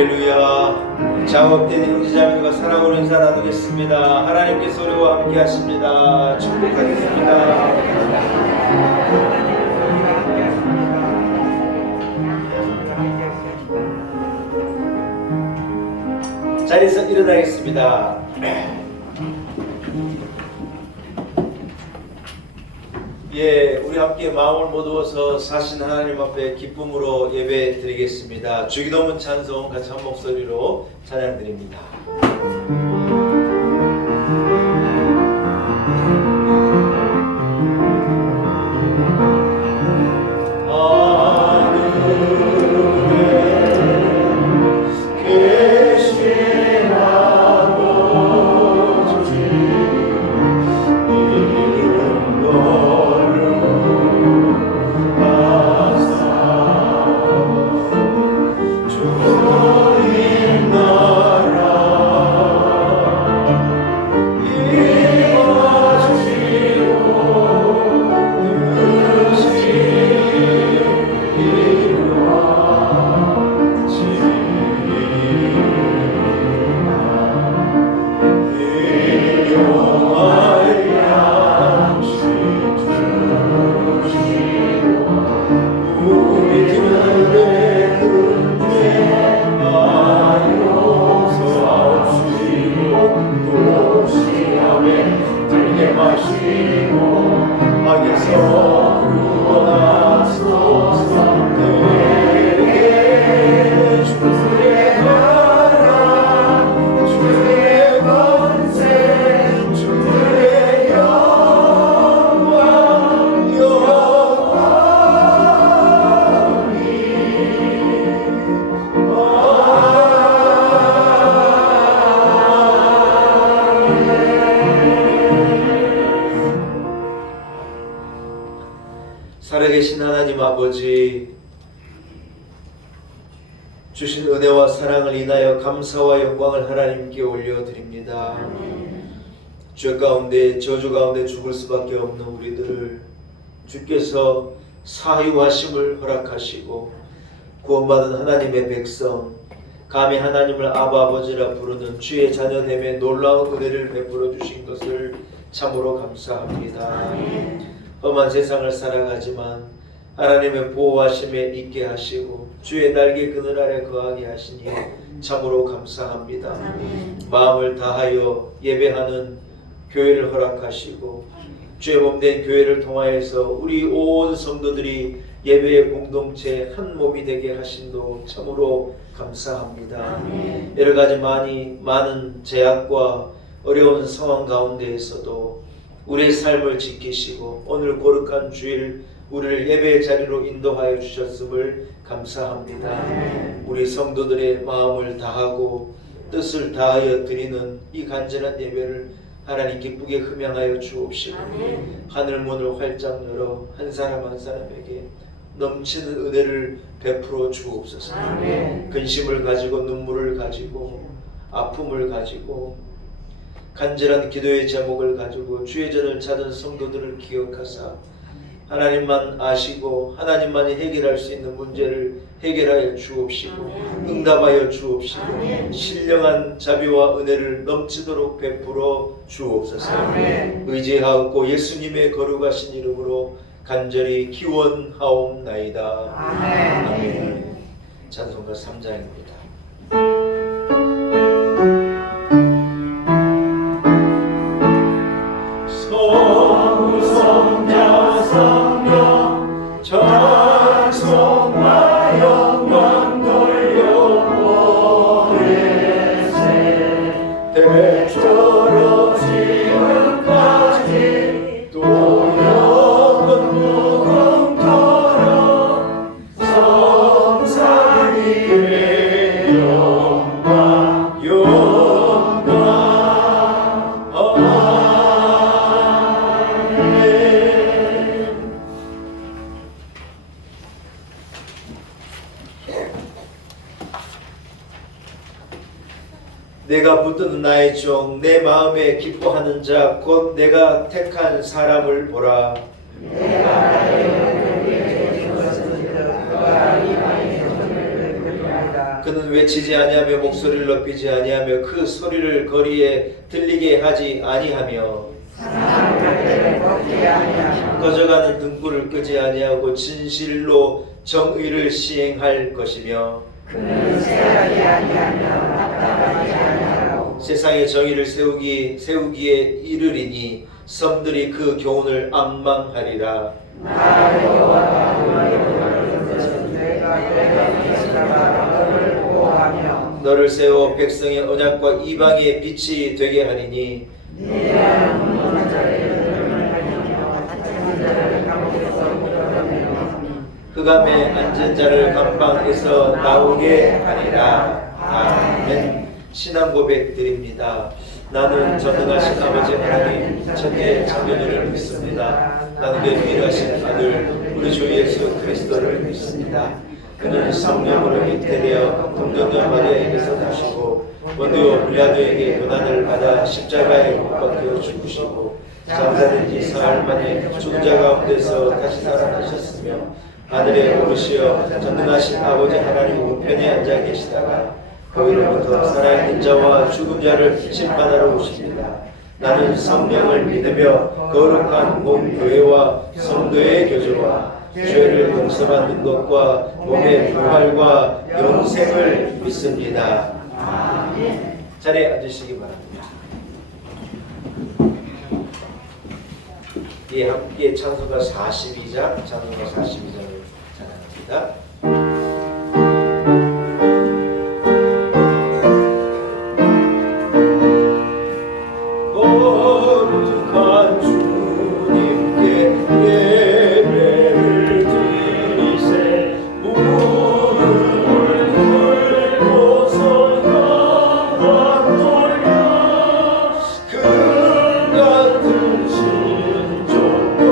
할렐루야. 작업된 형제자매들과 사랑으로 인사 나누겠습니다. 하나님께서 우리와 함께 하십니다. 축복하겠습니다. 자리에서 일어나겠습니다. 우리 함께 마음을 모두어서 사신 하나님 앞에 기쁨으로 예배 드리겠습니다. 주기도문 찬송 같이 한 목소리로 찬양 드립니다. 살아계신 하나님 아버지, 주신 은혜와 사랑을 인하여 감사와 영광을 하나님께 올려드립니다. 죄 가운데 저주 가운데 죽을 수밖에 없는 우리들을 주께서 사유하심을 허락하시고 구원받은 하나님의 백성, 감히 하나님을 아바 아버지라 부르는 주의 자녀됨에 놀라운 은혜를 베풀어 주신 것을 참으로 감사합니다. 험한 세상을 살아가지만 하나님의 보호하심에 있게 하시고 주의 날개 그늘 아래 거하게 하시니 참으로 감사합니다. 마음을 다하여 예배하는 교회를 허락하시고 주의 몸된 교회를 통하여서 우리 온 성도들이 예배의 공동체 한 몸이 되게 하신도 참으로 감사합니다. 여러 가지 많은 제약과 어려운 상황 가운데에서도 우리의 삶을 지키시고 오늘 거룩한 주일 우리를 예배의 자리로 인도하여 주셨음을 감사합니다. 우리 성도들의 마음을 다하고 뜻을 다하여 드리는 이 간절한 예배를 하나님 기쁘게 흠양하여 주옵시고 하늘 문을 활짝 열어 한 사람 한 사람에게 넘치는 은혜를 베풀어 주옵소서. 근심을 가지고 눈물을 가지고 아픔을 가지고 간절한 기도의 제목을 가지고 주의 전을 찾은 성도들을 기억하사 하나님만 아시고 하나님만이 해결할 수 있는 문제를 해결하여 주옵시고 응답하여 주옵시고 신령한 자비와 은혜를 넘치도록 베풀어 주옵소서. 의지하옵고 예수님의 거룩하신 이름으로 간절히 기원하옵나이다. 아멘. 찬송가 3장입니다. 내가 붙드는 나의 종, 내 마음에 기뻐하는 자, 곧 내가 택한 사람을 보라. 내가 나의 영혼을 위해 주었으므로 그가 이 나의 영혼을 베풀리라. 아니하리라. 그는 외치지 아니하며 목소리를 높이지 아니하며 그 소리를 거리에 들리게 하지 아니하며 사랑을 걷지 아니하며 꺼져가는 등불을 끄지 아니하고 진실로 정의를 시행할 것이며 그는 세하지 아니하며 나타나지 아니하고 세상에 정의를 세우기에 이르리니 섬들이 그 교훈을 앙망하리라. 나 여호와가 내가 너를 보호하며 너를 세워 백성의 언약과 이방의 빛이 되게 하리니 네가 묻는 자를 살리며 갇힌 자를 감옥에서 끌어내며 흑암에 앉은 자를 감방에서 나오게 하리라. 아멘. 신앙 고백 드립니다. 나는 전능하신 아버지 하나님 천대 창조주를 믿습니다. 나는 위일하신 아들 우리 주 예수 그리스도를 믿습니다. 그는 성령으로 잉태되어 동정녀 마리아에게서 나시고 본디오 빌라도에게 고난을 받아 십자가에 못 박혀 죽으시고 장사된 지 사흘 만에 죽은 자 가운데서 다시 살아나셨으며 하늘에 오르시어 전능하신 아버지 하나님 우편에 앉아 계시다가 거기로부터 살아있는 자와 죽은 자를 심판하러 오십니다. 나는 성령을 믿으며 거룩한 몸 교회와 성도의 교제와 죄를 용서받는 것과 몸의 부활과 영생을 믿습니다. 아멘. 자리에 앉으시기 바랍니다. 예, 함께 찬송가 42장, 찬송가 42장을 찬양합니다. 거룩한 주님께 예배를 드리세 무릎을 꿇고서 영광 돌려 금 같은 신종과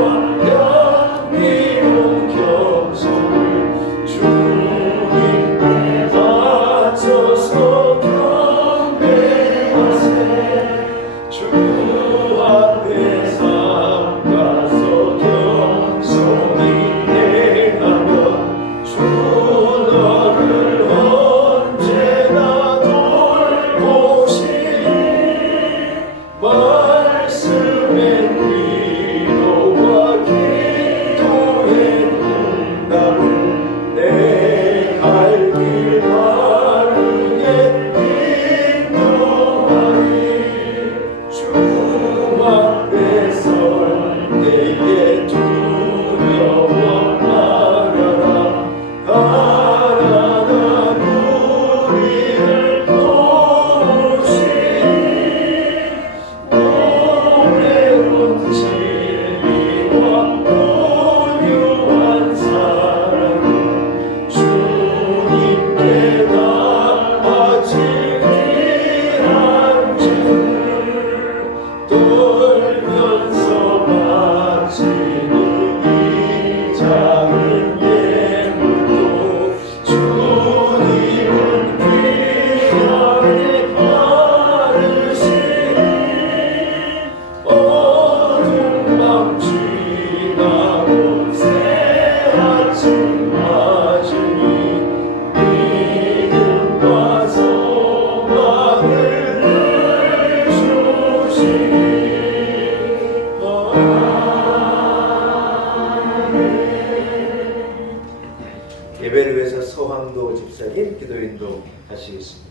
양미운 겸손을 주님께 바쳐서 경배하세 주 앞에 삼가서 겸손히 행하며 주 너를 언제나 돌보시니 말씀의 위로와 기도의 응답을 내 갈 길 바르게 인도하리 주 앞에 설 때에 두려워 말아라 가난한 우리를 도우시니 오래온 진리와 온유한 사랑은 주님께 다 바치리란 줄 떨면서 바치는 이 작은 예물도 주님은 귀하게 바르시니 어두운 밤 지나고 새 아침 맞으니 믿음과 소망을 늘 주시니 예배를 위해서 서황도 집사님 기도인도 하시겠습니다.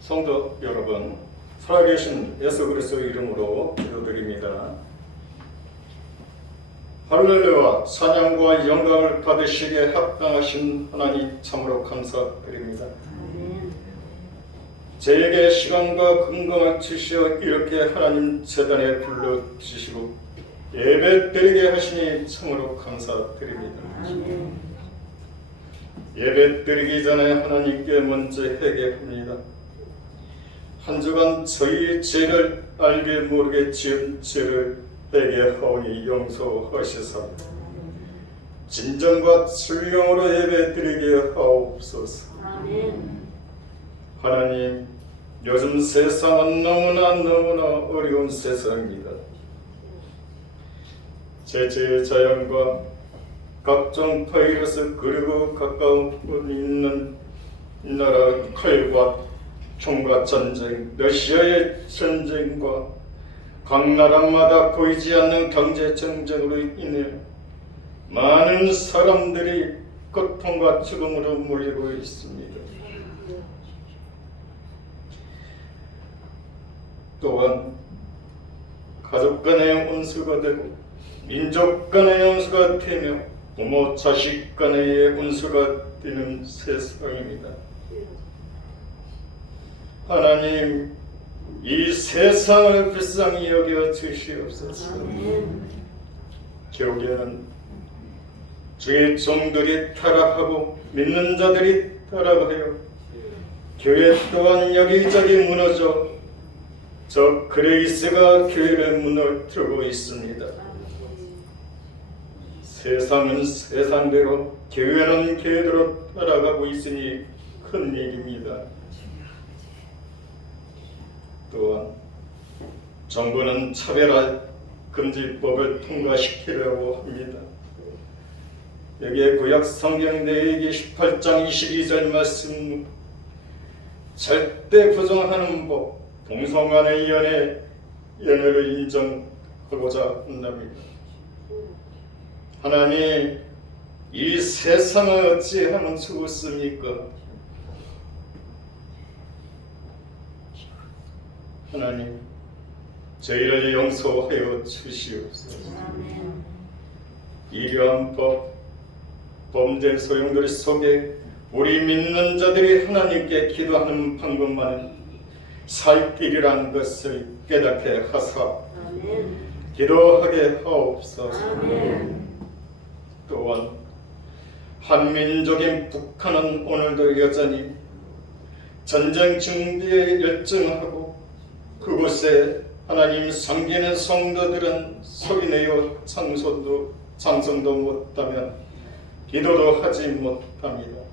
성도 여러분, 살아계신 예수 그리스도 이름으로 기도드립니다. 할렐루야, 찬양과 영광을 받으시기에 합당하신 하나님 참으로 감사드립니다. 저에게 시간과 건강을 주시어 이렇게 하나님 제단에 불러주시고 예배 드리게 하시니 참으로 감사드립니다. 예배 드리기 전에 하나님께 먼저 회개합니다. 한 주간 저희 죄를 알게 모르게 지은 죄를 회개하오니 용서하시사 진정과 순령으로 예배 드리게 하옵소서. 하나님, 요즘 세상은 너무나 어려운 세상입니다. 제재자연과 각종 바이러스 그리고 가까운 있는 나라 칼과 총과 전쟁, 러시아의 전쟁과 각 나라마다 보이지 않는 경제 전쟁으로 인해 많은 사람들이 고통과 죽음으로 몰리고 있습니다. 또한 가족 간의 원수가 되고 민족 간의 원수가 되며 부모 자식 간의 원수가 되는 세상입니다. 하나님, 이 세상을 불쌍히 여겨 주시옵소서. 교계는 주의 종들이 타락하고 믿는 자들이 타락하여 교회 또한 여기저기 무너져 저 그레이스가 교회를 무너뜨리고 있습니다. 세상은 세상대로 교회는 교회대로 따라가고 있으니 큰일입니다. 또한 정부는 차별화 금지법을 통과시키려고 합니다. 여기에 구약 성경 레위기 18장 22절 말씀, 절대 부정하는 법, 동성간의 연애를 인정하고자 한답니다. 하나님, 이 세상을 어찌하면 좋습니까? 하나님, 저희를 용서하여 주시옵소서. 이러한 범죄 소용돌이 속에 우리 믿는 자들이 하나님께 기도하는 방법만은 살 길이라는 것을 깨닫게 하사 기도하게 하옵소서. 또한 한민족인 북한은 오늘도 여전히 전쟁 준비에 열정하고 그곳에 하나님 섬기는 성도들은 소리내어 찬송도 못하며 기도도 하지 못합니다.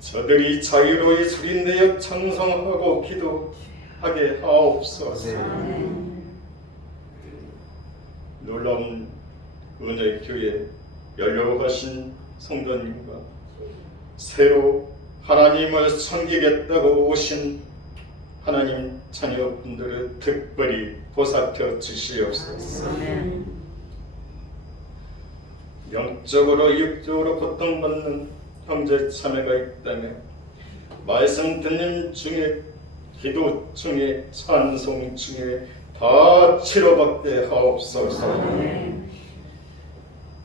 저들이 자유로이 소리내어 찬송하고 기도하게 하옵소서. 놀라운 은혜교회 연로하신 성도님과 새로 하나님을 섬기겠다고 오신 하나님 자녀분들을 특별히 보살펴 주시옵소서. 영적으로 육적으로 고통받는 형제 자매가 있다면 말씀 듣는 중에 기도 중에 찬송 중에 다 치료받게 하옵소서.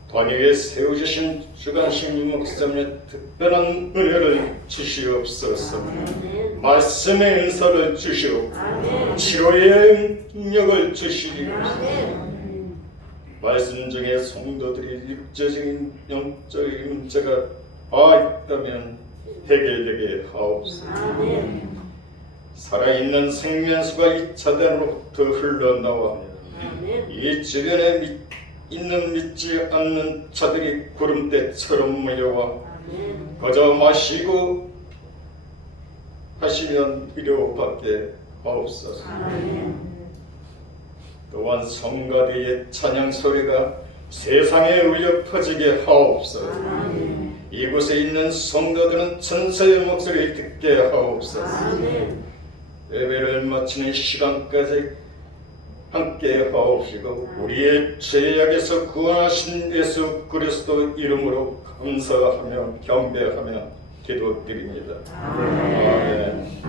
단위에 세워주신 주간식 목사님의 특별한 은혜를 주시옵소서. 말씀의 은사를 주시오. 치료의 능력을 주시옵소서. 말씀 중에 성도들이 육체적인 영적인 문제가 있다면 해결되게 하옵소서. 살아있는 생명수가 이 차단으로부터 흘러나와 이 주변에 있는 믿지 않는 자들이 구름대처럼 몰려와 거저 마시고 하시면 위로받게 하옵소서. 또한 성가대의 찬양 소리가 세상에 울려 퍼지게 하옵소서. 이곳에 있는 성도들은 천사의 목소리를 듣게 하옵소서. 예배를 마치는 시간까지 함께 하옵시고 우리의 죄악에서 구원하신 예수 그리스도 이름으로 감사하며 경배하며 기도드립니다. 아멘.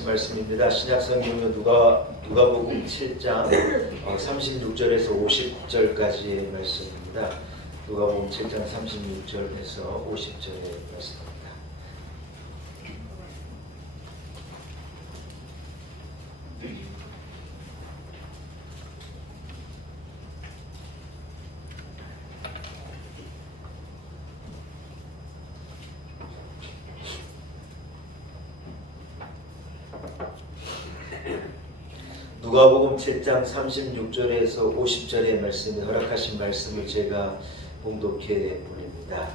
허락하신 말씀입니다. 신약성경은 누가복음 7장 36절에서 50절까지의 말씀입니다. 누가복음 7장 36절에서 50절의 말씀입니다. 누가복음 7장 36절에서 50절의 말씀에 허락하신 말씀을 제가 봉독해 보냅니다.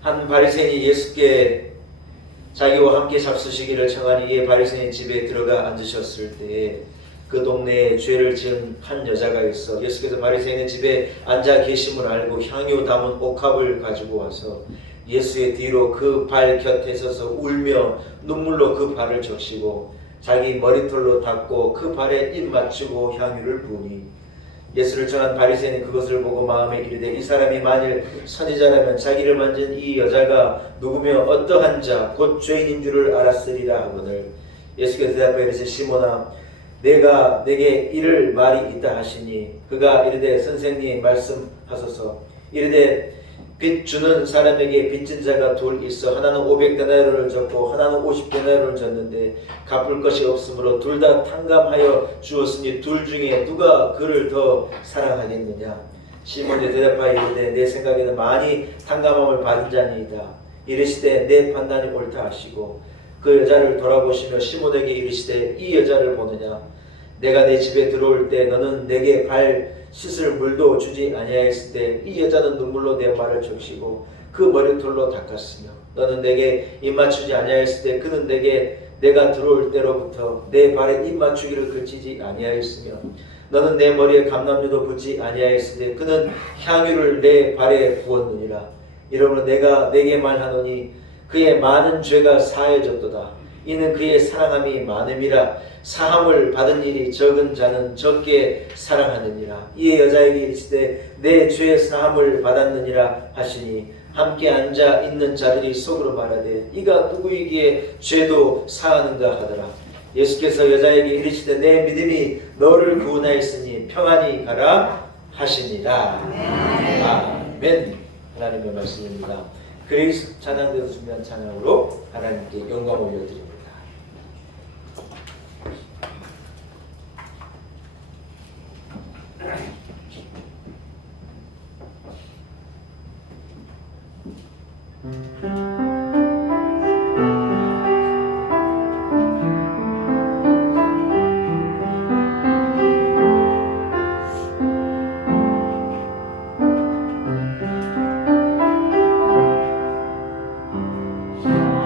한 바리새인이 예수께 자기와 함께 잡수시기를 청하니 이에 바리새인 집에 들어가 앉으셨을 때에 그 동네에 죄를 지은 한 여자가 있어 예수께서 바리새인의 집에 앉아 계심을 알고 향유 담은 옥합을 가지고 와서 예수의 뒤로 그 발 곁에 서서 울며 눈물로 그 발을 적시고 자기 머리털로 닦고 그 발에 입 맞추고 향유를 부으니 예수를 전한 바리새인이 그것을 보고 마음에 이르되 이 사람이 만일 선지자라면 자기를 만진 이 여자가 누구며 어떠한 자 곧 죄인인 줄을 알았으리라 하거늘 예수께서 대답하여 이르시되 시몬아 내가 내게 이를 말이 있다 하시니 그가 이르되 선생님 말씀하소서 이르되 빚 주는 사람에게 빚진 자가 둘 있어 하나는 500데나리온을 졌고 하나는 50데나리온을 졌는데 갚을 것이 없으므로 둘 다 탕감하여 주었으니 둘 중에 누가 그를 더 사랑하겠느냐. 시몬이 대답하여 이르되 내 생각에는 많이 탕감함을 받은 자니이다. 이르시되 내 판단이 옳다 하시고 그 여자를 돌아보시며 시몬에게 이르시되 이 여자를 보느냐. 내가 내 집에 들어올 때 너는 내게 발 씻을 물도 주지 아니하였을 때 이 여자는 눈물로 내 발을 적시고 그 머리털로 닦았으며 너는 내게 입 맞추지 아니하였을 때 그는 내가 들어올 때로부터 내 발에 입 맞추기를 그치지 아니하였으며 너는 내 머리에 감람류도 붓지 아니하였을 때 그는 향유를 내 발에 부었느니라. 이러므로 내가 내게 말하노니 그의 많은 죄가 사해졌도다. 이는 그의 사랑함이 많음이라. 사함을 받은 일이 적은 자는 적게 사랑하느니라. 이에 여자에게 이르시되 내 죄 사함을 받았느니라 하시니 함께 앉아 있는 자들이 속으로 말하되 이가 누구이기에 죄도 사하는가 하더라. 예수께서 여자에게 이르시되 내 믿음이 너를 구원하였으니 평안히 가라 하시니라. 아멘. 하나님의 말씀입니다. 그리스 찬양대로 준비한 찬양으로 하나님께 영광 올려드립니다.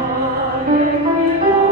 나의 기도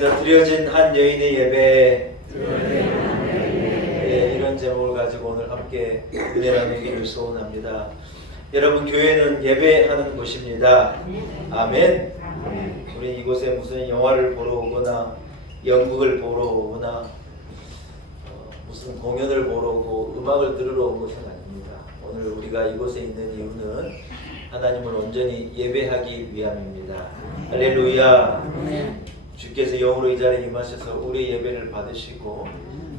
기도하겠습니다. 드려진 한 여인의 예배. 네, 이런 제목을 가지고 오늘 함께 은혜 나누기를 소원합니다. 여러분, 교회는 예배하는 곳입니다. 아멘. 우리 이곳에 무슨 영화를 보러 오거나 연극을 보러 오거나 무슨 공연을 보러 오고 음악을 들으러 온 것은 아닙니다. 오늘 우리가 이곳에 있는 이유는 하나님을 온전히 예배하기 위함입니다. 할렐루야. 주께서 영으로 이 자리에 임하셔서 우리의 예배를 받으시고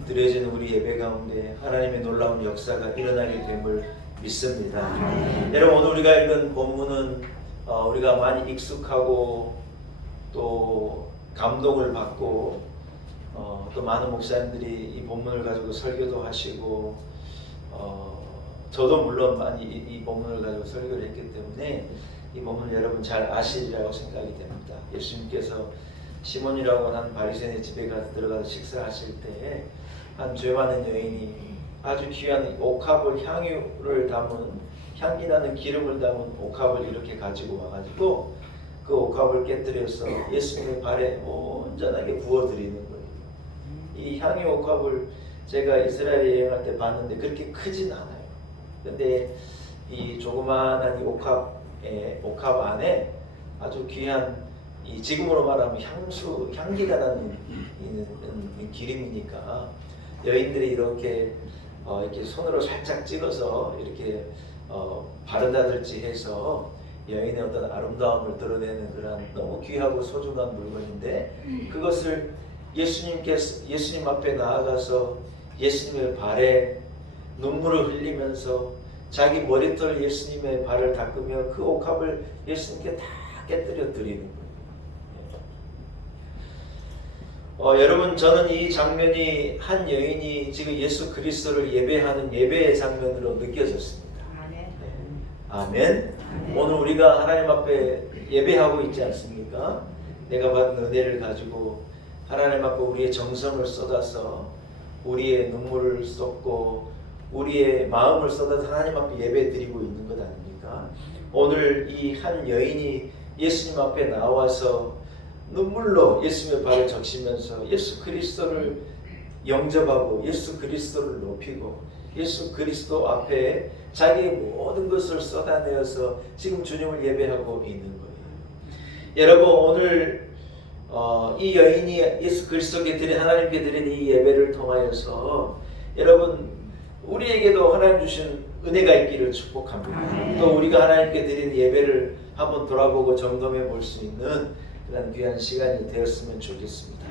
드려진 우리 예배 가운데 하나님의 놀라운 역사가 일어나게 됨을 믿습니다. 여러분, 오늘 우리가 읽은 본문은 우리가 많이 익숙하고 또 감동을 받고 또 많은 목사님들이 이 본문을 가지고 설교도 하시고 저도 물론 많이 이 본문을 가지고 설교를 했기 때문에 이 본문을 여러분 잘 아시리라고 생각이 됩니다. 예수님께서 시몬이라고 하는 바리새인의 집에 들어가서 식사하실 때 한 죄 많은 여인이 아주 귀한 옥합을 향유를 담은 향기 나는 기름을 담은 옥합을 이렇게 가지고 와가지고 그 옥합을 깨뜨려서 예수님의 발에 온전하게 부어드리는 거예요. 이 향유 옥합을 제가 이스라엘에 여행할 때 봤는데 그렇게 크진 않아요. 근데 이 조그마한 이 옥합 안에 아주 귀한 이 지금으로 말하면 향기가 나는 기름이니까 여인들이 이렇게 손으로 살짝 찍어서 이렇게 바르다듬지 해서 여인의 어떤 아름다움을 드러내는 그런 너무 귀하고 소중한 물건인데 그것을 예수님 앞에 나아가서 예수님의 발에 눈물을 흘리면서 자기 머리털 예수님의 발을 닦으며 그 옥합을 예수님께 다 깨뜨려 드리는 거예요. 여러분, 저는 이 장면이 한 여인이 지금 예수 그리스도를 예배하는 예배의 장면으로 느껴졌습니다. 아멘. 오늘 우리가 하나님 앞에 예배하고 있지 않습니까? 내가 받은 은혜를 가지고 하나님 앞에 우리의 정성을 쏟아서 우리의 눈물을 쏟고 우리의 마음을 쏟아서 하나님 앞에 예배 드리고 있는 것 아닙니까? 오늘 이 한 여인이 예수님 앞에 나와서 눈물로 예수님의 발을 적시면서 예수 그리스도를 영접하고 예수 그리스도를 높이고 예수 그리스도 앞에 자기의 모든 것을 쏟아내어서 지금 주님을 예배하고 있는 거예요. 여러분, 오늘 이 여인이 예수 그리스도께 드린 하나님께 드린 이 예배를 통하여서 여러분 우리에게도 하나님 주신 은혜가 있기를 축복합니다. 또 우리가 하나님께 드린 예배를 한번 돌아보고 점검해 볼 수 있는 그런 귀한 시간이 되었으면 좋겠습니다.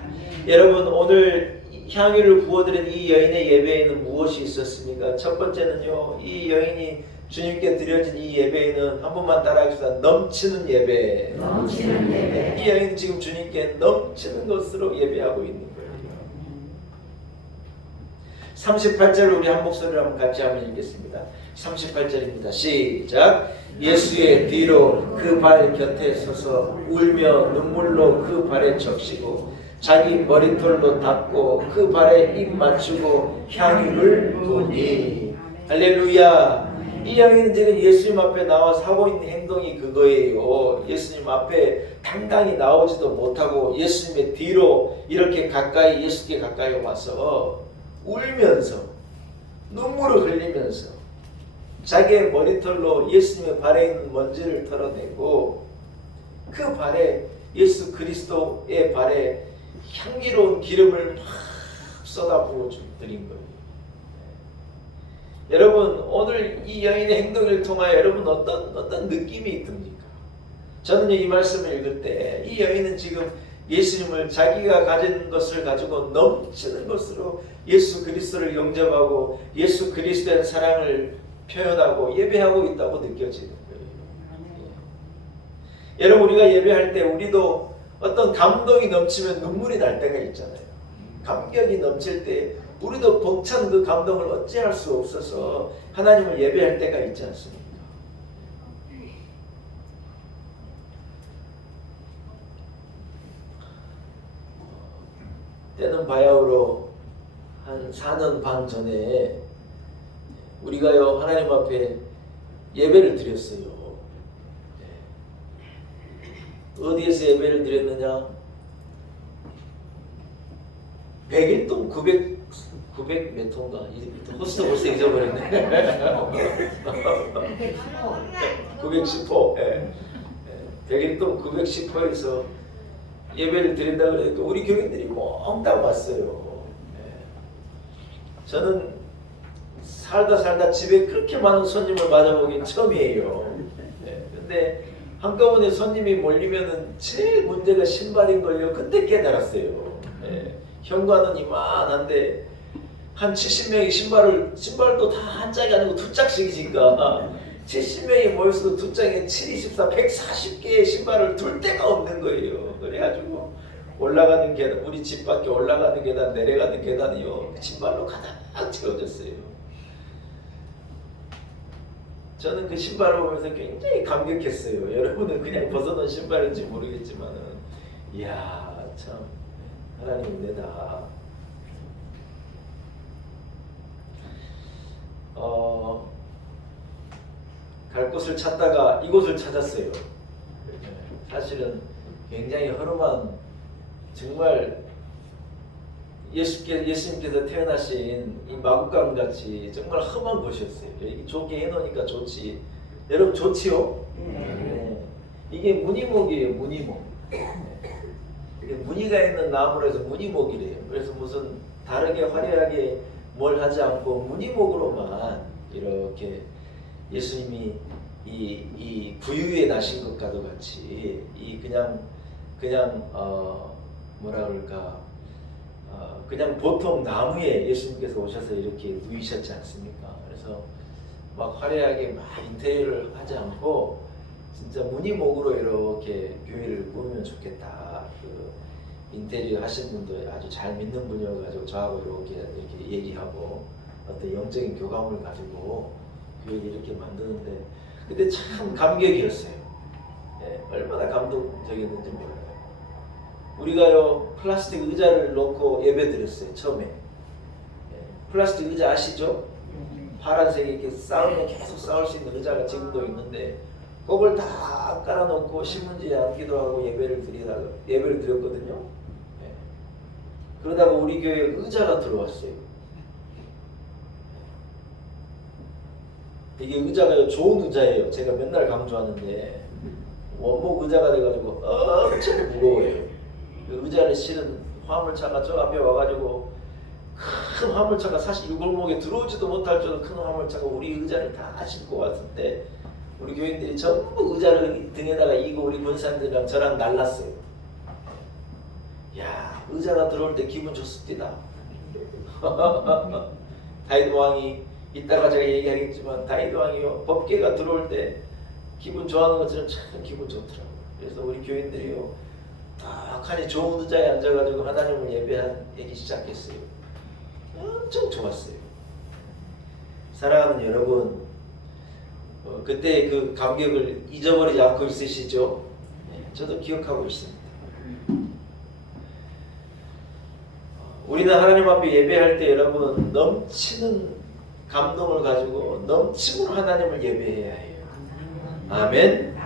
여러분, 오늘 향유를 부어드린 이 여인의 예배에는 무엇이 있었습니까? 첫 번째는요, 이 여인이 주님께 드려진 이 예배에는 한 번만 따라하겠습니다. 넘치는 예배. 넘치는 예배. 이 여인은 지금 주님께 넘치는 것으로 예배하고 있는 거예요. 38절을 우리 한 목소리로 한번 같이 한번 읽겠습니다. 38절입니다. 시작. 예수의 뒤로 그 발 곁에 서서 울며 눈물로 그 발에 적시고 자기 머리털로 닦고 그 발에 입 맞추고 향유를 부으니. 할렐루야. 이 여인은 지금 예수님 앞에 나와서 하고 있는 행동이 그거예요. 예수님 앞에 당당히 나오지도 못하고 예수님의 뒤로 이렇게 가까이 예수께 가까이 와서 울면서 눈물을 흘리면서 자기의 머리털로 예수님의 발에 있는 먼지를 털어내고 그 발에 예수 그리스도의 발에 향기로운 기름을 막 쏟아부어 드린 거예요. 여러분, 오늘 이 여인의 행동을 통하여 여러분 어떤 느낌이 듭니까? 저는 이 말씀을 읽을 때 이 여인은 지금 예수님을 자기가 가진 것을 가지고 넘치는 것으로 예수 그리스도를 영접하고 예수 그리스도의 사랑을 표현하고 예배하고 있다고 느껴지는 거예요. 여러분, 우리가 예배할 때 우리도 어떤 감동이 넘치면 눈물이 날 때가 있잖아요. 감격이 넘칠 때 우리도 벅찬 그 감동을 어찌할 수 없어서 하나님을 예배할 때가 있지 않습니까? 때는 바야흐로 한 4년 반 전에 우리가요 하나님 앞에 예배를 드렸어요. 어디에서 예배를 드렸느냐? 101동 900 몇 호인가? 호스트 벌써 잊어버렸네. 910호. 예. 101동 910호에서 예배를 드린다 그러니까 우리 교인들이 몽땅 왔어요. 예. 저는 살다 집에 그렇게 많은 손님을 맞아보긴 처음이에요. 예. 근데 한꺼번에 손님이 몰리면은 제일 문제가 신발인 걸요. 그때 깨달았어요. 예. 현관은 이만한데 한 70명이 신발도 다 한 짝이 아니고 두 짝씩이니까 70명이 모여서도 두 짝에 7, 24, 140개의 신발을 둘 데가 없는 거예요. 그래가지고 올라가는 계단, 우리 집 밖에 올라가는 계단, 내려가는 계단이요. 신발로 가득 채워졌어요. 저는 그 신발을 보면서 굉장히 감격했어요. 여러분은 그냥 벗어놓은 신발인지 모르겠지만은, 이야, 참, 하나님 은혜다. 갈 곳을 찾다가 이곳을 찾았어요. 사실은 굉장히 허름한, 정말 예수님께서 태어나신 이 마구간 같이 정말 험한 곳이었어요. 이게 좋게 해놓으니까 좋지. 여러분 좋지요? 네. 이게 무늬목이에요. 무늬목. 이게 무늬가 있는 나무로 해서 무늬목이래요. 그래서 무슨 다르게 화려하게 뭘 하지 않고 무늬목으로만 이렇게 예수님이 이 부유에 나신 것과도 같이 이 그냥 뭐라 그럴까 그냥 보통 나무에 예수님께서 오셔서 이렇게 누이셨지 않습니까? 그래서 막 화려하게 막 인테리어를 하지 않고 진짜 무늬목으로 이렇게 교회를 꾸미면 좋겠다. 그 인테리어 하신 분도 아주 잘 믿는 분이어가지고 저하고 이렇게 얘기하고 어떤 영적인 교감을 가지고 교회를 이렇게 만드는데 그때 참 감격이었어요. 네, 얼마나 감동적이었는지 몰라요. 우리가요 플라스틱 의자를 놓고 예배 드렸어요. 처음에. 네, 플라스틱 의자 아시죠? 파란색이 이렇게 싸우면 계속 싸울 수 있는 의자가 지금도 있는데 그걸 다 깔아놓고 신문지에 앉기도 하고 예배를 드렸거든요. 네. 그러다가 우리 교회에 의자가 들어왔어요. 이게 의자가 좋은 의자예요. 제가 맨날 강조하는데 원목 의자가 돼가지고 엄청 무거워요. 그 의자를 실은 화물차가 저 앞에 와가지고 큰 화물차가 사실 이 골목에 들어오지도 못할 정도로 큰 화물차가 우리 의자를 다 싣고 왔을 우리 교인들이 전부 의자를 등에다가 이고 우리 권사님들이랑 저랑 날랐어요. 야, 의자가 들어올 때 기분 좋습니다. 다윗 왕이 이따가 제가 얘기하겠지만 다윗 왕이요 법궤가 들어올 때 기분 좋아하는 것처럼 참 기분 좋더라고요. 그래서 우리 교인들이요 탁하니 좋은 의자에 앉아가지고 하나님을 예배하기 시작했어요. 엄청 좋았어요. 사랑하는 여러분, 그때 그 감격을 잊어버리지 않고 있으시죠? 네, 저도 기억하고 있습니다. 우리는 하나님 앞에 예배할 때 여러분 넘치는 감동을 가지고 넘치고 하나님을 예배해야 해요. 아멘.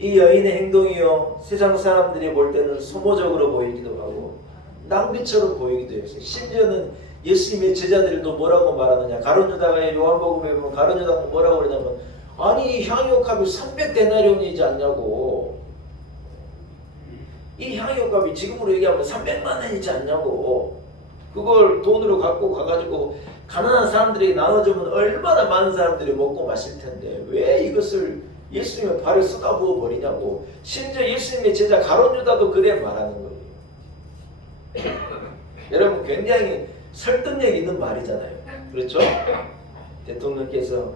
이 여인의 행동이요 세상 사람들이 볼 때는 소모적으로 보이기도 하고 낭비처럼 보이기도 했어요. 심지어는 예수님의 제자들도 뭐라고 말하느냐. 가룟 유다가 요한복음에 보면 가룟 유다가 뭐라고 그러냐면 아니 이 향유값이 300데나리온이지 않냐고. 이 향유값이 지금으로 얘기하면 300만 원이지 않냐고. 그걸 돈으로 갖고 가가지고 가난한 사람들에게 나눠주면 얼마나 많은 사람들이 먹고 마실 텐데 왜 이것을 예수님의 발에 쏟아부어 버리냐고. 심지어 예수님의 제자 가룟 유다도 그래 말하는 거예요. 여러분 굉장히 설득력 있는 말이잖아요. 그렇죠? 대통령께서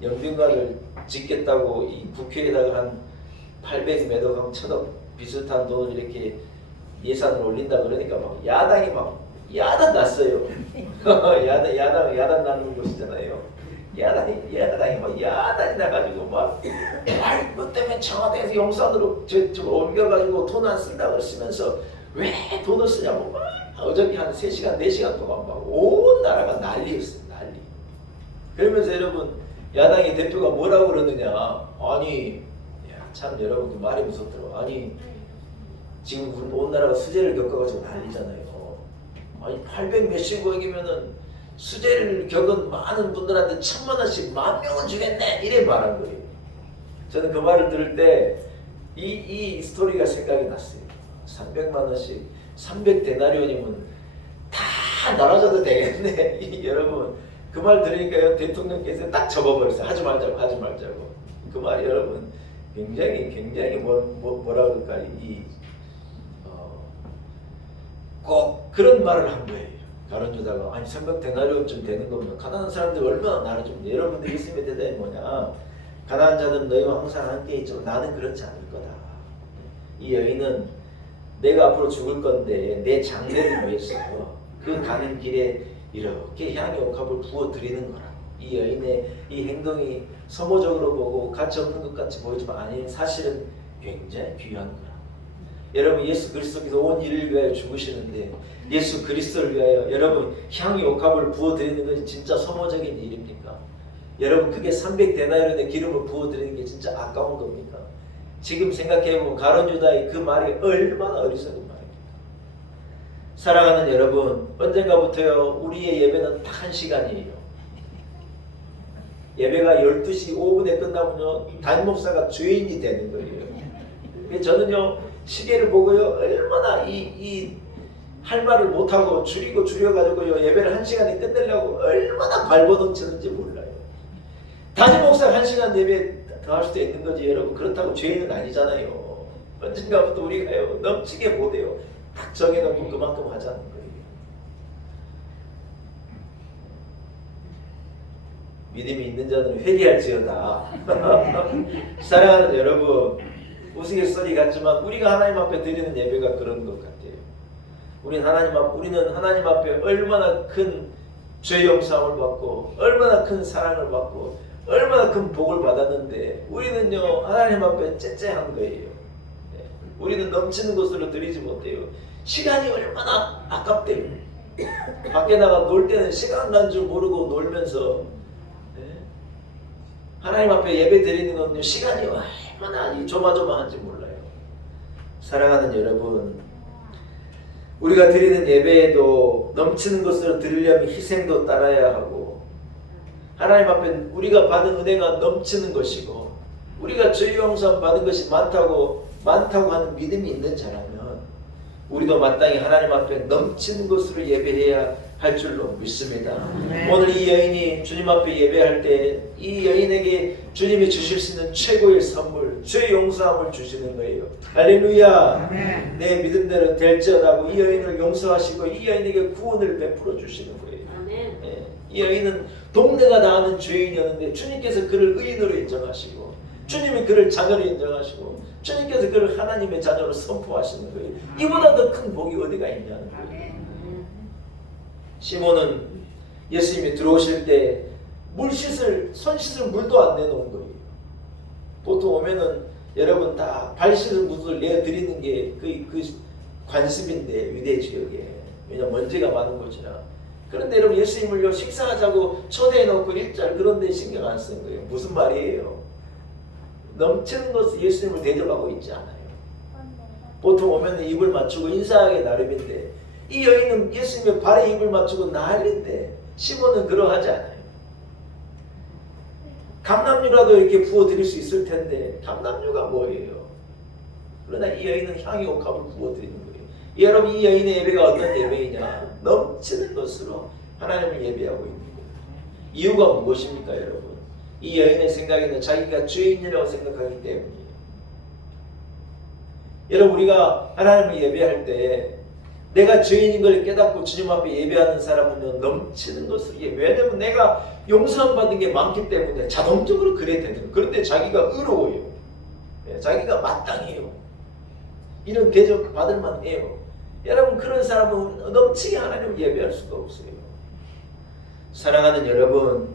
영빈관을 짓겠다고 이 국회에다가 한 800몇억 한 1000억 비슷한 돈을 이렇게 예산을 올린다 그러니까 막 야당이 막 야단 났어요. 야단 나는 곳이잖아요. 야당이 막 야단이 나가지고 막 뭐 때문에 청와대에서 용산으로 저 옮겨가지고 돈 안 쓴다고 쓰면서 왜 돈을 쓰냐고 막 어저께 한 3시간 4시간 동안 막 온 나라가 난리였어요. 난리. 그러면서 여러분 야당의 대표가 뭐라고 그러느냐. 아니 참 여러분 그 말이 무섭더라고. 아니 지금 온 나라가 수재를 겪어가지고 난리잖아요. 아니 800 몇십억이면은 수재를 겪은 많은 분들한테 1000만 원씩 10,000명은 주겠네 이래 말한 거예요. 저는 그 말을 들을 때 이 스토리가 생각이 났어요. 300만 원씩 300데나리온이면 다 나눠줘도 되겠네. 여러분 그 말 들으니까요 대통령께서 딱 접어버렸어요. 하지 말자고 하지 말자고. 그 말이 여러분 굉장히 뭐라 그럴까 꼭 그런 말을 한 거예요. 가론 유다가 아니 300데나리온쯤 되는 거면 가난한 사람들 얼마나 나를 좀 여러분들이 있으면 대단히 뭐냐 가난한 자들은 너희와 항상 함께 있지만 나는 그렇지 않을 거다. 이 여인은 내가 앞으로 죽을 건데 내 장례를 위해서 그 가는 길에 이렇게 향의 옥합을 부어 드리는 거라. 이 여인의 이 행동이 소모적으로 보고 가치 없는 것 같이 보이지만 아니 사실은 굉장히 귀한 거라. 여러분 예수 그리스도께서 온 인류를 위하여 죽으시는데 예수 그리스도를 위하여 여러분 향의 옥합을 부어 드리는 것이 진짜 소모적인 일입니까? 여러분 그게 300데나리온의 기름을 부어 드리는 게 진짜 아까운 겁니까? 지금 생각해보면 가론 유다의 그 말이 얼마나 어리석은 말입니까? 사랑하는 여러분 언젠가부터요 우리의 예배는 딱 1시간이에요. 예배가 12시 5분에 끝나면요 담임 목사가 죄인이 되는 거예요. 저는요 시계를 보고요 얼마나 할 말을 못하고 줄여가지고요 예배를 1시간에 끝내려고 얼마나 발버둥치는지 몰라요. 담임 목사가 1시간 예배 더 할 수도 있는 거지 여러분. 그렇다고 죄인은 아니잖아요. 언젠가부터 우리가요 넘치게 못해요. 딱 정해놓고 그만큼 하자는 거예요. 믿음이 있는 자들은 회개할지어다. 사랑하는 여러분 우스갯소리 같지만 우리가 하나님 앞에 드리는 예배가 그런 것 같아요. 우리는 하나님 앞에 얼마나 큰 죄 용서함을 받고 얼마나 큰 사랑을 받고 얼마나 큰 복을 받았는데 우리는요 하나님 앞에 째째한 거예요. 네. 우리는 넘치는 것으로 드리지 못해요. 시간이 얼마나 아깝대요. 밖에 나가 놀 때는 시간 간 줄 모르고 놀면서 네. 하나님 앞에 예배 드리는 건요 시간이 얼마나 조마조마한지 몰라요. 사랑하는 여러분 우리가 드리는 예배에도 넘치는 것으로 드리려면 희생도 따라야 하고 하나님 앞에 우리가 받은 은혜가 넘치는 것이고 우리가 죄 용서 받은 것이 많다고 하는 믿음이 있는 자라면 우리도 마땅히 하나님 앞에 넘치는 것으로 예배해야 할 줄로 믿습니다. 오늘 이 여인이 주님 앞에 예배할 때 이 여인에게 주님이 주실 수 있는 최고의 선물 죄 용서함을 주시는 거예요. 할렐루야. 내 믿음대로 될지어다고 이 여인을 용서하시고 이 여인에게 구원을 베풀어 주시는 거예요. 예. 이 여인은 동네가 다 아는 죄인이었는데 주님께서 그를 의인으로 인정하시고 주님이 그를 자녀로 인정하시고 주님께서 그를 하나님의 자녀로 선포하시는 거예요. 이보다 더 큰 복이 어디가 있냐는 거예요. 시몬은 예수님이 들어오실 때 손 씻을 물도 안 내놓은 거예요. 보통 오면은 여러분 다 발 씻을 물을 내드리는 게 그 관습인데 유대 지역에 왜냐면 먼지가 많은 곳이라. 그런데 여러분 예수님을요 식사하자고 초대해놓고 일절 그런데 신경 안 쓴 거예요. 무슨 말이에요? 넘치는 것을 예수님을 대접하고 있지 않아요. 보통 오면 입을 맞추고 인사하기 나름인데 이 여인은 예수님의 발에 입을 맞추고 난리인데 시몬은 그러하지 않아요. 감람유라도 이렇게 부어드릴 수 있을 텐데 감람유가 뭐예요? 그러나 이 여인은 향의 옥합을 부어드리는 거예요. 여러분 이 여인의 예배가 어떤 예배이냐? 넘치는 것으로 하나님을 예배하고 있는 거예요. 이유가 무엇입니까 여러분? 이 여인의 생각에는 자기가 죄인이라고 생각하기 때문이에요. 여러분 우리가 하나님을 예배할 때 내가 죄인인 걸 깨닫고 주님 앞에 예배하는 사람은 넘치는 것을 왜냐면 내가 용서함 받은 게 많기 때문에 자동적으로 그래 되는 거예요. 그런데 자기가 의로워요. 자기가 마땅해요. 이런 대접 받을 만해요. 여러분 그런 사람은 넘치게 하나님을 예배할 수가 없어요. 사랑하는 여러분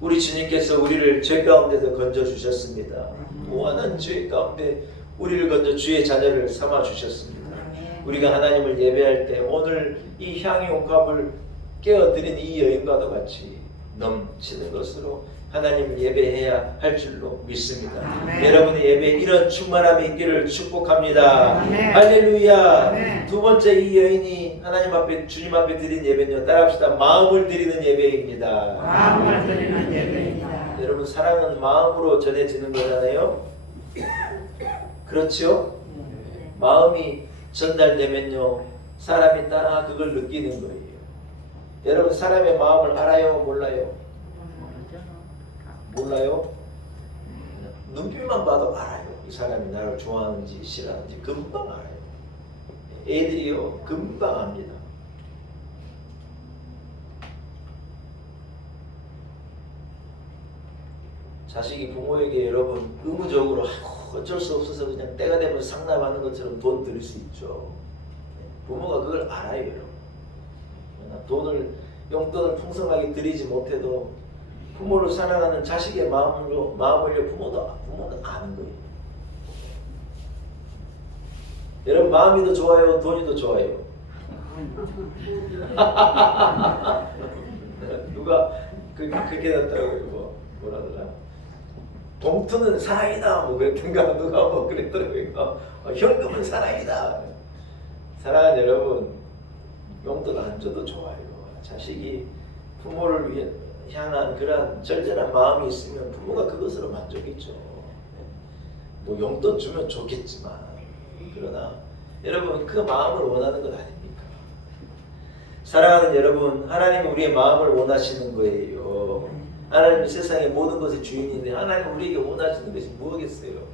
우리 주님께서 우리를 죄 가운데서 건져 주셨습니다. 무한한 죄 가운데 우리를 건져 주의 자녀를 삼아 주셨습니다. 우리가 하나님을 예배할 때 오늘 이 향의 옥합을 깨어드린 이 여인과도 같이 넘치는 것으로 하나님을 예배해야 할 줄로 믿습니다. 아멘. 여러분의 예배에 이런 충만함이 있기를 축복합니다. 아멘. 할렐루야. 아멘. 두 번째 이 여인이 하나님 앞에 주님 앞에 드린 예배는요. 따라합시다. 마음을 드리는 예배입니다. 마음을 드리는 예배입니다. 여러분 사랑은 마음으로 전해지는 거잖아요. 그렇죠? 마음이 전달되면요. 사람이 딱 그걸 느끼는 거예요. 여러분 사람의 마음을 알아요? 몰라요? 몰라요? 눈빛만 봐도 알아요. 이 사람이 나를 좋아하는지 싫어하는지 금방 알아요. 애들이요 금방 압니다. 자식이 부모에게 여러분 의무적으로 어쩔 수 없어서 그냥 때가 되면 상납하는 것처럼 돈 드릴 수 있죠. 부모가 그걸 알아요. 여러분. 돈을 용돈을 풍성하게 드리지 못해도 부모를 사랑하는 자식의 마음을요 부모는 아는 거예요. 여러분 마음이 더 좋아요, 돈이 더 좋아요? 누가 그렇게 됐다고요? 뭐라더라? 봉투는 사랑이다 뭐 그랬던가 누가 뭐 그랬더라고요. 현금은 사랑이다. 사랑하는 여러분 용돈 안 줘도 좋아요. 자식이 부모를 위해 향한 그런 절절한 마음이 있으면 부모가 그것으로 만족했죠. 뭐 용돈 주면 좋겠지만 그러나 여러분 그 마음을 원하는 것 아닙니까? 사랑하는 여러분 하나님은 우리의 마음을 원하시는 거예요. 하나님은 세상의 모든 것의 주인인데 하나님은 우리에게 원하시는 것이 무엇이겠어요?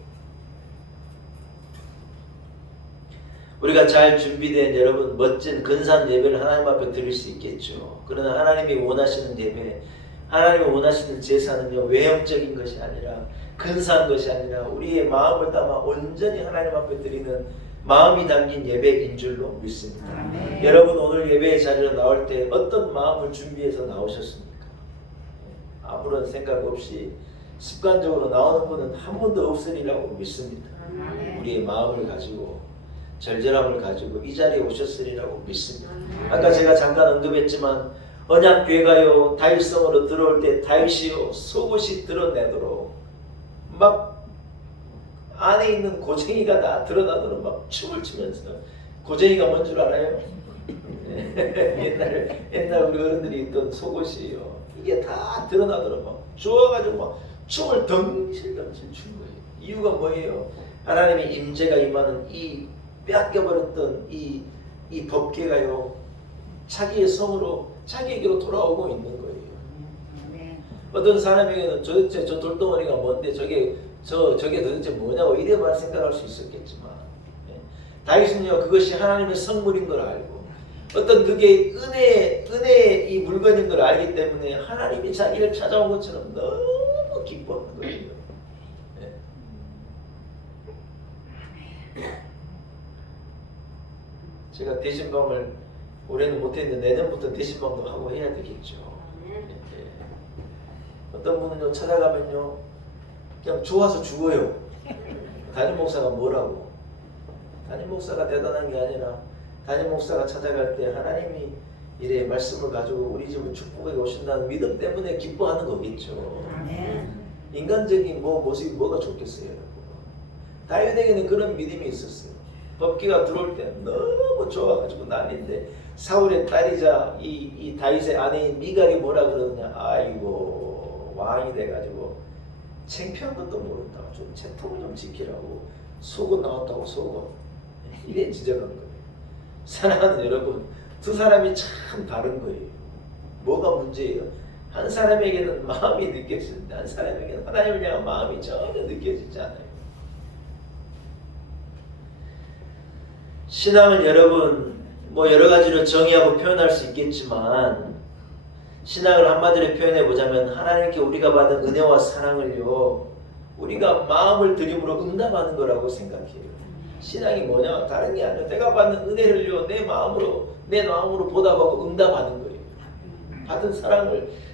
우리가 잘 준비된 여러분 멋진 근사한 예배를 하나님 앞에 드릴 수 있겠죠. 그러나 하나님이 원하시는 예배, 하나님이 원하시는 제사는요 외형적인 것이 아니라 근사한 것이 아니라 우리의 마음을 담아 온전히 하나님 앞에 드리는 마음이 담긴 예배인 줄로 믿습니다. 아멘. 여러분 오늘 예배의 자리로 나올 때 어떤 마음을 준비해서 나오셨습니까? 아무런 생각 없이 습관적으로 나오는 분은 한 번도 없으리라고 믿습니다. 우리의 마음을 가지고 절절함을 가지고 이 자리에 오셨으리라고 믿습니다. 아까 제가 잠깐 언급했지만 언약궤가요 다윗성으로 들어올 때 다윗이요 속옷이 드러내도록 막 안에 있는 고쟁이가 다 드러나도록 막 춤을 추면서 고쟁이가 뭔 줄 알아요? 옛날 우리 어른들이 입던 속옷이요 이게 다 드러나도록 막 좋아가지고 막 춤을 덩실덩실 춘 거예요. 이유가 뭐예요? 하나님의 임재가 임하는 이 빼앗겨버렸던 이 법궤가요 자기의 성으로 자기에게로 돌아오고 있는 거예요. 어떤 사람에게는 도대체 저 돌덩어리가 뭔데 저게 도대체 뭐냐고 이래만 생각할 수 있었겠지만 다윗은요 그것이 하나님의 선물인 걸 알고 어떤 그게 은혜의 이 물건인 걸 알기 때문에 하나님이 자기를 찾아온 것처럼 너무 기뻐하는 거예요. 제가 대신방을 올해는 못했는데 내년부터 대신방도 하고 해야 되겠죠. 어떤 분은요 찾아가면요 그냥 좋아서 죽어요. 담임 목사가 뭐라고? 담임 목사가 대단한 게 아니라 담임 목사가 찾아갈 때 하나님이 이래 말씀을 가지고 우리 집을 축복해 오신다는 믿음 때문에 기뻐하는 거겠죠. 인간적인 모습이 뭐가 좋겠어요? 다윗에게는 그런 믿음이 있었어요. 법궤가 들어올 때 너무 좋아가지고 난리인데 사울의 딸이자 이 다윗의 아내인 미갈이 뭐라 그러느냐? 아이고 왕이 돼가지고 창피한 것도 모른다. 좀 채통을 좀 지키라고 속옷 나왔다고 속옷 이래 지적한 거예요. 사랑하는 여러분 두 사람이 참 다른 거예요. 뭐가 문제예요? 한 사람에게는 마음이 느껴지는데 한 사람에게는 하나님을 향한 마음이 전혀 느껴지지 않아요. 신앙은 여러분 여러 가지로 정의하고 표현할 수 있겠지만 신앙을 한마디로 표현해 보자면 하나님께 우리가 받은 은혜와 사랑을요 우리가 마음을 들임으로 응답하는 거라고 생각해요. 신앙이 뭐냐? 다른 게 아니라 내가 받는 은혜를요 내 마음으로 보답하고 응답하는 거예요. 받은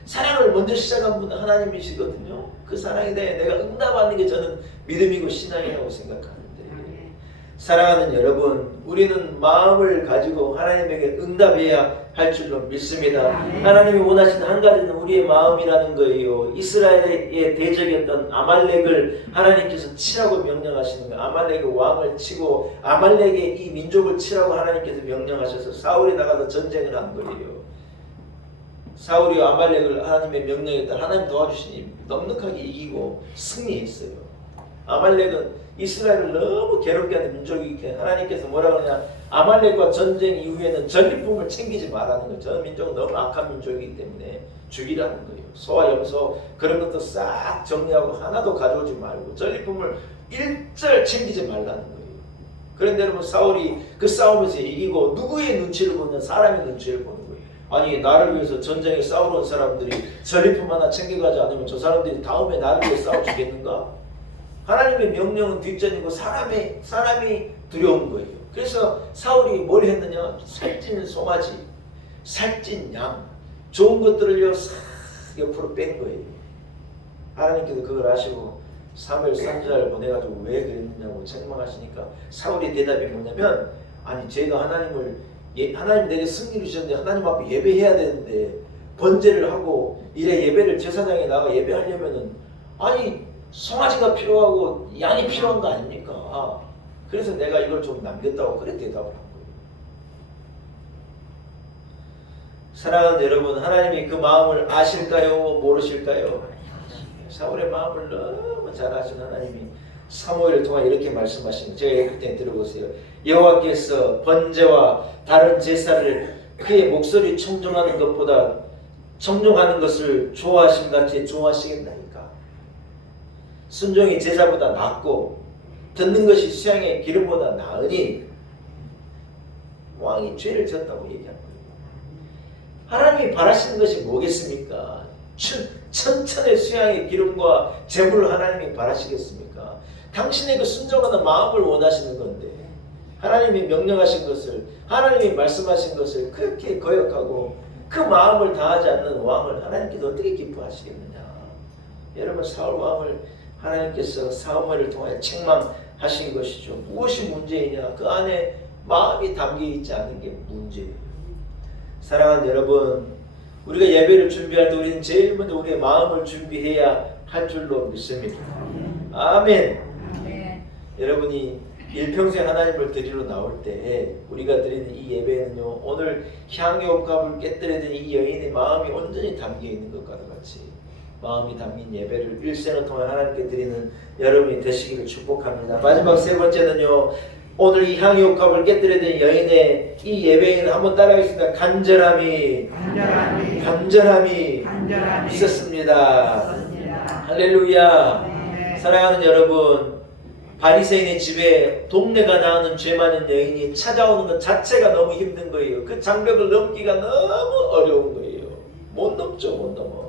사랑을 먼저 시작한 분은 하나님이시거든요. 그 사랑에 대해 내가 응답하는 게 저는 믿음이고 신앙이라고 생각하는데 사랑하는 여러분, 우리는 마음을 가지고 하나님에게 응답해야 할 줄로 믿습니다. 하나님이 원하시는 한 가지는 우리의 마음이라는 거예요. 이스라엘의 대적이었던 아말렉을 하나님께서 치라고 명령하시는 거예요. 아말렉의 왕을 치고 아말렉의 이 민족을 치라고 하나님께서 명령하셔서 사울이 나가서 전쟁을 한 거예요. 사울이 아말렉을 하나님의 명령에 따라 하나님 도와주시니 넉넉하게 이기고 승리했어요. 아말렉은 이스라엘을 너무 괴롭게 하는 민족이기 때문에 하나님께서 뭐라 그러냐, 아말렉과 전쟁 이후에는 전리품을 챙기지 말라는 거예요. 저 민족은 너무 악한 민족이기 때문에 죽이라는 거예요. 소와 염소 그런 것도 싹 정리하고 하나도 가져오지 말고 전리품을 일절 챙기지 말라는 거예요. 그런데 여러분, 사울이 그 싸움에서 이기고 누구의 눈치를 보냐? 사람의 눈치를 보는 거예요. 아니, 나를 위해서 전쟁에 싸우러 온 사람들이 전리품 하나 챙겨가지 않으면 저 사람들이 다음에 나를 위해 싸워 주겠는가? 하나님의 명령은 뒷전이고 사람이 두려운 거예요. 그래서 사울이 뭘 했느냐? 살찐 송아지, 살찐 양, 좋은 것들을요 싹 옆으로 뺀 거예요. 하나님께서 그걸 아시고 사무엘 선지자를 보내가지고 왜 그랬느냐고 책망하시니까 사울의 대답이 뭐냐면, 아니 제가 하나님 내게 승리를 주셨는데 하나님 앞에 예배해야 되는데 번제를 하고 이래 예배를 제사장에 나가 예배하려면은 아니 송아지가 필요하고 양이 필요한 거 아닙니까? 그래서 내가 이걸 좀 남겼다고 그래 대답을 한 거예요. 사랑하는 여러분, 하나님이 그 마음을 아실까요? 모르실까요? 사울의 마음을 너무 잘 아시는 하나님이 사무엘을 통해 이렇게 말씀하시는, 제가 읽을 때 들어보세요. 여호와께서 번제와 다른 제사를 그의 목소리 청종하는 것보다 청종하는 것을 좋아하신 같이 좋아하시겠나이까? 순종이 제사보다 낫고 듣는 것이 수양의 기름보다 나으니 왕이 죄를 졌다고 얘기한 거예요. 하나님이 바라시는 것이 뭐겠습니까? 천천의 수양의 기름과 제물을 하나님이 바라시겠습니까? 당신의 그 순종하는 마음을 원하시는 건데 하나님이 명령하신 것을, 하나님이 말씀하신 것을 그렇게 거역하고 그 마음을 다하지 않는 왕을 하나님께서 어떻게 기뻐하시겠느냐? 여러분, 사울 왕을 하나님께서 사무엘을 통해 책망하신 것이죠. 무엇이 문제이냐? 그 안에 마음이 담겨있지 않은 게 문제예요. 사랑하는 여러분, 우리가 예배를 준비할 때 우리는 제일 먼저 우리의 마음을 준비해야 할 줄로 믿습니다. 아멘. 여러분이 일평생 하나님을 드리러 나올 때 우리가 드리는 이 예배는요, 오늘 향유옥합을 깨뜨리는 이 여인의 마음이 온전히 담겨있는 것과 같이 마음이 담긴 예배를 일생을 통해 하나님께 드리는 여러분이 되시기를 축복합니다. 마지막 세 번째는요, 오늘 이 향유옥합을 깨뜨리는 여인의 이 예배에는 한번 따라하겠습니다. 간절함이 있었습니다. 할렐루야. 사랑하는 여러분, 바리새인의 집에 동네가 나오는 죄 많은 여인이 찾아오는 것 자체가 너무 힘든 거예요. 그 장벽을 넘기가 너무 어려운 거예요. 못 넘죠, 못 넘어.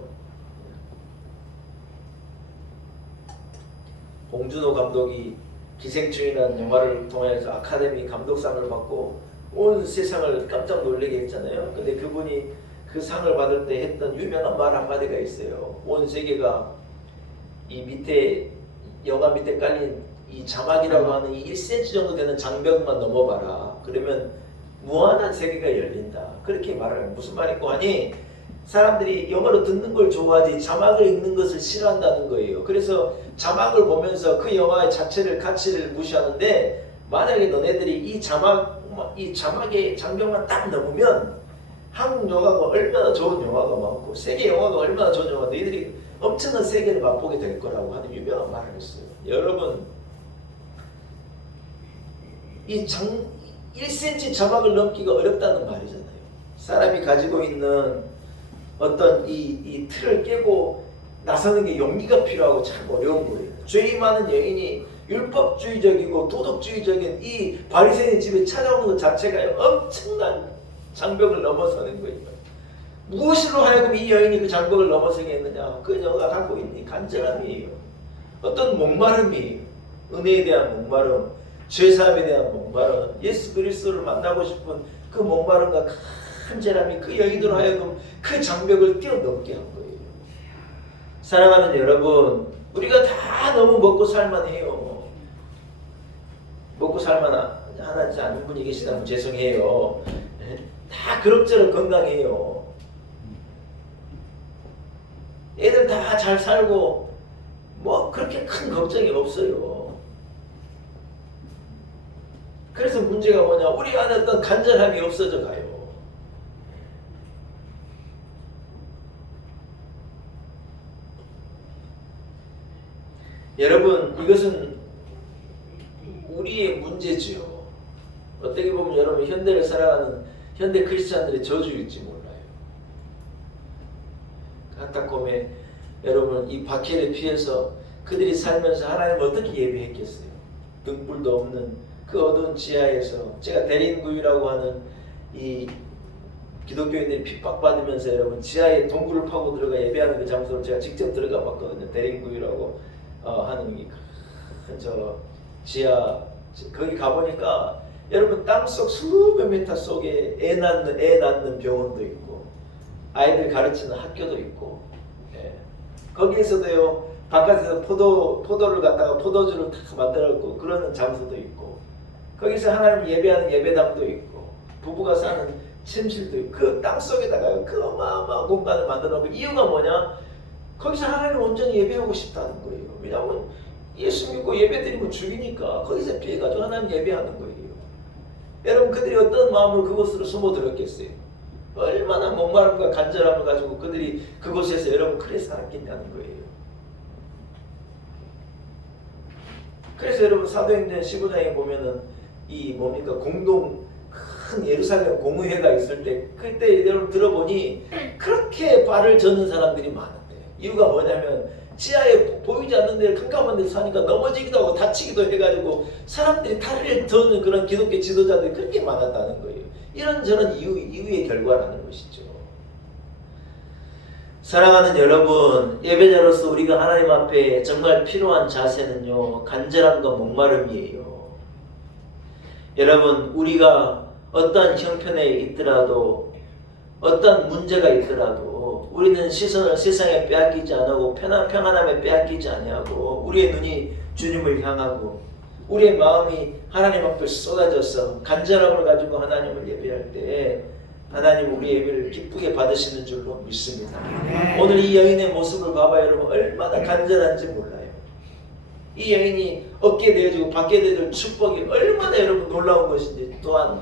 봉준호 감독이 기생충이라는 영화를 통해서 아카데미 감독상을 받고 온 세상을 깜짝 놀라게 했잖아요. 근데 그분이 그 상을 받을 때 했던 유명한 말 한마디가 있어요. 온 세계가 이 밑에, 영화 밑에 깔린 이 자막이라고 하는 이 1cm 정도 되는 장벽만 넘어봐라. 그러면 무한한 세계가 열린다. 그렇게 말을 해요. 무슨 말인고 하니, 사람들이 영어로 듣는 걸 좋아하지 자막을 읽는 것을 싫어한다는 거예요. 그래서 자막을 보면서 그 영화의 자체를, 가치를 무시하는데, 만약에 너네들이 이 자막의 장벽만 딱 넘으면 한국 영화가 얼마나 좋은 영화가 많고 세계 영화가 얼마나 좋은 영화가, 너희들이 엄청난 세계를 맛보게 될 거라고 하는 유명한 말을 했어요. 여러분, 이 1cm 자막을 넘기가 어렵다는 말이잖아요. 사람이 가지고 있는 어떤 이 틀을 깨고 나서는 게 용기가 필요하고 참 어려운 거예요. 죄 많은 여인이 율법주의적이고 도덕주의적인 이 바리새인 집에 찾아오는 것 자체가 엄청난 장벽을 넘어서는 거예요. 무엇으로 하여금 이 여인이 그 장벽을 넘어서게 했느냐? 그녀가 갖고 있는 간절함이에요. 어떤 목마름이에요. 은혜에 대한 목마름, 죄사함에 대한 목마름, 예수 그리스도를 만나고 싶은 그 목마름과 간절함이 그 여인으로 하여금 그 장벽을 뛰어넘게 한 거예요. 사랑하는 여러분, 우리가 다 너무 먹고 살만해요. 먹고 살만하지 않은 분이 계시다면 죄송해요. 예? 다 그럭저럭 건강해요. 애들 다 잘 살고 뭐 그렇게 큰 걱정이 없어요. 그래서 문제가 뭐냐, 우리 안에 어떤 간절함이 없어져 가요. 여러분, 이것은 우리의 문제지요. 어떻게 보면 여러분, 현대를 살아가는 현대 크리스찬들의 저주일지 몰라요. 안타까움에 여러분, 이 박해를 피해서 그들이 살면서 하나님을 어떻게 예배했겠어요? 등불도 없는 그 어두운 지하에서, 제가 대린구이라고 하는 이 기독교인들이 핍박받으면서 여러분 지하에 동굴을 파고 들어가 예배하는 그 장소를 제가 직접 들어가 봤거든요. 대린구이라고 하는 저 지하, 거기 가보니까 여러분 땅속 수백 미터 속에 애 낳는 병원도 있고 아이들 가르치는 학교도 있고, 예. 거기에서도요 바깥에서 포도를 갖다가 포도주를 탁 만들었고 그러는 장소도 있고, 거기서 하나님 예배하는 예배당도 있고, 부부가 사는 침실도 있고, 그 땅속에다가 그 어마어마한 공간을 만들어 놓고, 이유가 뭐냐? 거기서 하나님을 온전히 예배하고 싶다는 거예요. 왜냐하면 예수 믿고 예배드리면 죽이니까 거기서 피해가지고 하나님 예배하는 거예요. 여러분, 그들이 어떤 마음으로 그곳으로 숨어들었겠어요? 얼마나 목마름과 간절함을 가지고 그들이 그곳에서 여러분 그래 살았겠냐는 거예요. 그래서 여러분 사도행전 15장에 보면은 이 뭡니까, 공동 큰 예루살렘 공의회가 있을 때, 그때 여러분 들어보니 그렇게 발을 저는 사람들이 많은데, 이유가 뭐냐면 지하에 보이지 않는 데 캄캄한 데서 사니까 넘어지기도 하고 다치기도 해가지고 사람들이 다리를 저는 그런 기독교 지도자들이 그렇게 많았다는 거예요. 이런저런 이유의 결과라는 것이죠. 사랑하는 여러분, 예배자로서 우리가 하나님 앞에 정말 필요한 자세는요, 간절함과 목마름이에요. 여러분, 우리가 어떤 형편에 있더라도, 어떤 문제가 있더라도 우리는 시선을 세상에 빼앗기지 않고 평안함에 빼앗기지 아니하고 우리의 눈이 주님을 향하고 우리의 마음이 하나님 앞에 쏟아져서 간절함을 가지고 하나님을 예배할 때 하나님 우리 예배를 기쁘게 받으시는 줄로 믿습니다. 오늘 이 여인의 모습을 봐봐요. 여러분, 얼마나 간절한지 몰라요. 이 여인이 얻게 되어지고 받게 되는 축복이 얼마나 여러분 놀라운 것인지 또한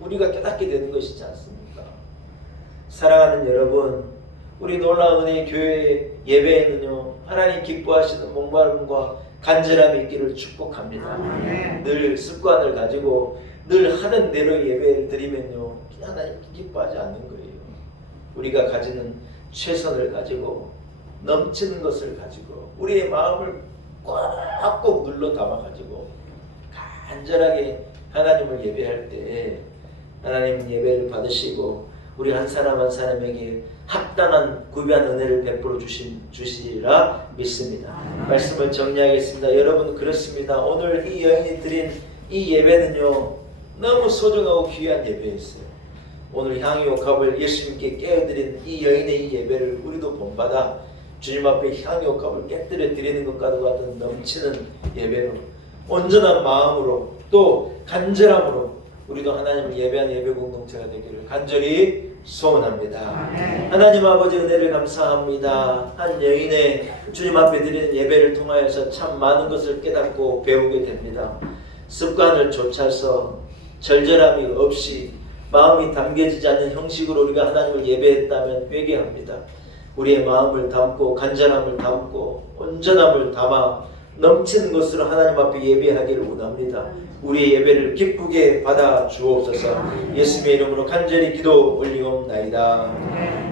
우리가 깨닫게 되는 것이지 않습니까? 사랑하는 여러분, 우리 놀라운 은혜의 교회 예배에는요, 하나님 기뻐하시는 목마름과 간절함이 있기를 축복합니다. 늘 습관을 가지고 늘 하던 대로 예배를 드리면요, 하나님 기뻐하지 않는 거예요. 우리가 가지는 최선을 가지고 넘치는 것을 가지고 우리의 마음을 꽉꼭 눌러 담아가지고 간절하게 하나님을 예배할 때 하나님 예배를 받으시고 우리 한 사람 한 사람에게 합당한 구비한 은혜를 베풀어 주시리라 믿습니다. 말씀을 정리하겠습니다. 여러분, 그렇습니다. 오늘 이 여인이 드린 이 예배는요, 너무 소중하고 귀한 예배였어요. 오늘 향유옥합을 예수님께 깨어드린 이 여인의 이 예배를 우리도 본받아 주님 앞에 향유옥합을 깨뜨려 드리는 것과도 같은 넘치는 예배로, 온전한 마음으로 또 간절함으로 우리도 하나님을 예배하는 예배 공동체가 되기를 간절히 소원합니다. 하나님 아버지, 은혜를 감사합니다. 한 여인의 주님 앞에 드리는 예배를 통하여서 참 많은 것을 깨닫고 배우게 됩니다. 습관을 좇아서 절절함이 없이 마음이 담겨지지 않는 형식으로 우리가 하나님을 예배했다면 회개합니다. 우리의 마음을 담고 간절함을 담고 온전함을 담아 넘치는 것으로 하나님 앞에 예배하기를 원합니다. 우리의 예배를 기쁘게 받아 주옵소서. 예수님의 이름으로 간절히 기도 올리옵나이다.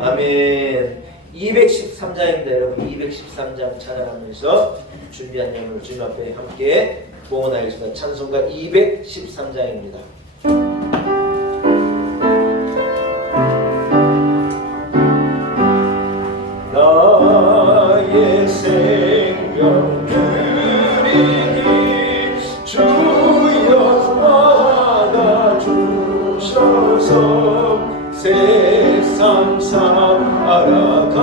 아멘. 213장입니다. 여러분, 213장 찬양하면서 준비한 예물을 주님 앞에 함께 봉헌하겠습니다. 찬송가 213장입니다. 나의 생명 드리니 주여 받아주셔서 세상 살아갈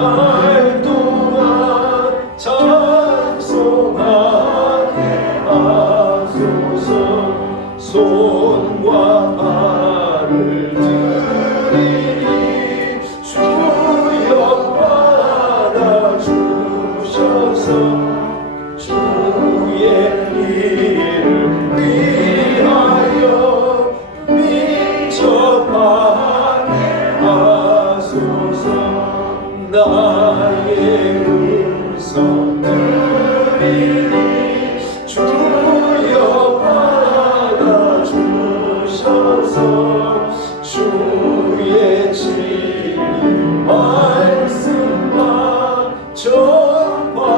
동안 찬송하게 하소서. 주여 받아주셔서 주의 진리 말씀만 전파하게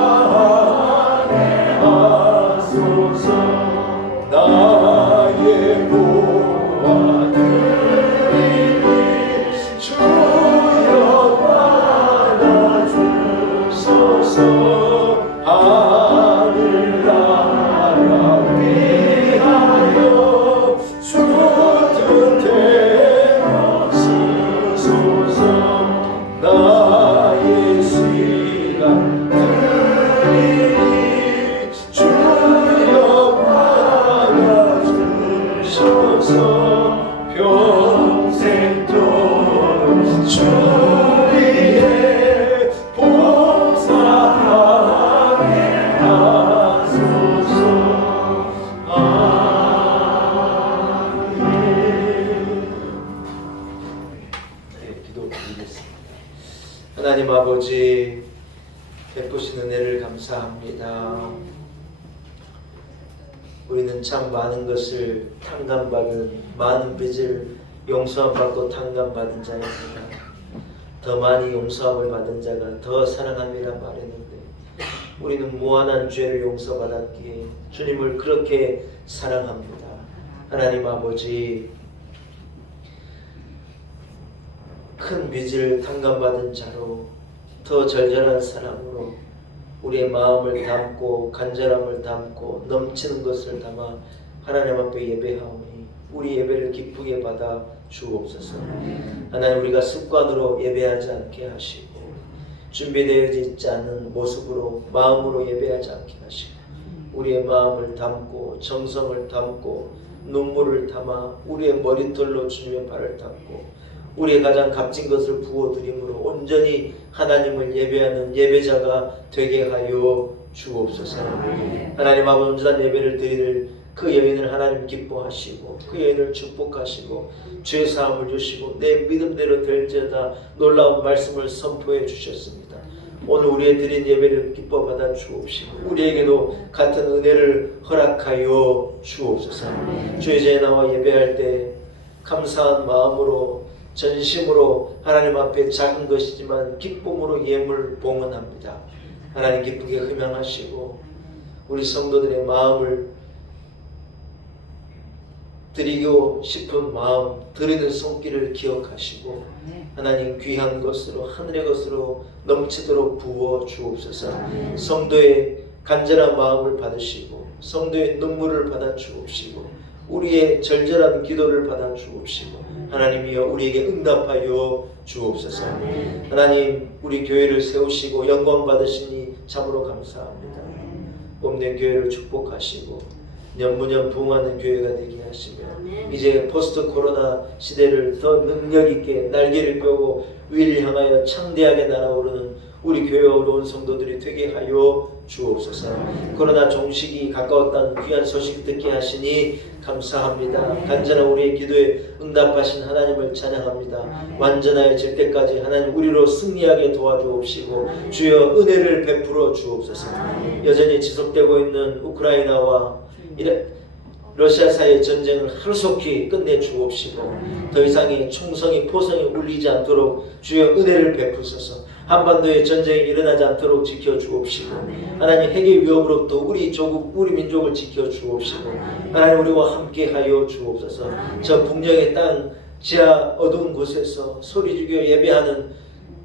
하소서. 나의 보아들이니 주여 받아주소서. 하늘나라 위하여 주 뜻대로 쓰소서. 나의 시간 들이니 주여 받아주소서. 평생도록 주 위에 봉사하게 하소서. 아멘. 네, 기도드리겠습니다. 하나님 아버지, 베푸신 은혜를 감사합니다. 우리는 참 많은 것을 탕감받은, 많은 빚을 용서받고 탕감받은 자입니다. 더 많이 용서함을 받은 자가 더 사랑함이라 말했는데 우리는 무한한 죄를 용서받았기에 주님을 그렇게 사랑합니다. 하나님 아버지, 큰 빚을 탕감받은 자로 더 절절한 사랑으로 우리의 마음을 담고 간절함을 담고 넘치는 것을 담아 하나님 앞에 예배하오니 우리 예배를 기쁘게 받아 주옵소서. 하나님, 우리가 습관으로 예배하지 않게 하시고 준비되어 있지 않은 모습으로 마음으로 예배하지 않게 하시고 우리의 마음을 담고 정성을 담고 눈물을 담아 우리의 머리털로 주님의 발을 담고 우리의 가장 값진 것을 부어드림으로 온전히 하나님을 예배하는 예배자가 되게 하여 주옵소서. 하나님 아버지, 온전한 예배를 드릴 그 여인을 하나님 기뻐하시고 그 여인을 축복하시고 죄사함을 주시고 내 믿음대로 될지어다 놀라운 말씀을 선포해 주셨습니다. 오늘 우리의 드린 예배를 기뻐 받아 주옵시고 우리에게도 같은 은혜를 허락하여 주옵소서. 주의 전에 나와 예배할 때 감사한 마음으로 전심으로 하나님 앞에 작은 것이지만 기쁨으로 예물 봉헌합니다. 하나님 기쁘게 흠양하시고 우리 성도들의 마음을 드리고 싶은 마음, 드리는 손길을 기억하시고 하나님 귀한 것으로 하늘의 것으로 넘치도록 부어 주옵소서. 성도의 간절한 마음을 받으시고 성도의 눈물을 받아 주옵시고 우리의 절절한 기도를 받아 주옵시고 하나님이여 우리에게 응답하여 주옵소서. 하나님, 우리 교회를 세우시고 영광 받으시니 참으로 감사합니다. 봄된 교회를 축복하시고 년무년 부흥하는 교회가 되게 하시며 이제 포스트 코로나 시대를 더 능력 있게 날개를 펴고 위를 향하여 창대하게 날아오르는 우리 교회와 온 성도들이 되게 하여 주옵소서. 코로나 종식이 가까웠다는 귀한 소식 듣게 하시니 감사합니다. 간절한 우리의 기도에 응답하신 하나님을 찬양합니다. 완전하여질 때까지 하나님 우리로 승리하게 도와주옵시고 주여 은혜를 베풀어 주옵소서. 여전히 지속되고 있는 우크라이나와 러시아 사이의 전쟁을 하루속히 끝내 주옵시고 더 이상의 총성이 포성이 울리지 않도록 주여 은혜를 베푸소서. 한반도에 전쟁이 일어나지 않도록 지켜주옵시고 하나님 핵의 위협으로부터 우리 조국 우리 민족을 지켜주옵시고 하나님 우리와 함께하여 주옵소서. 저 북녘의 땅 지하 어두운 곳에서 소리 죽여 예배하는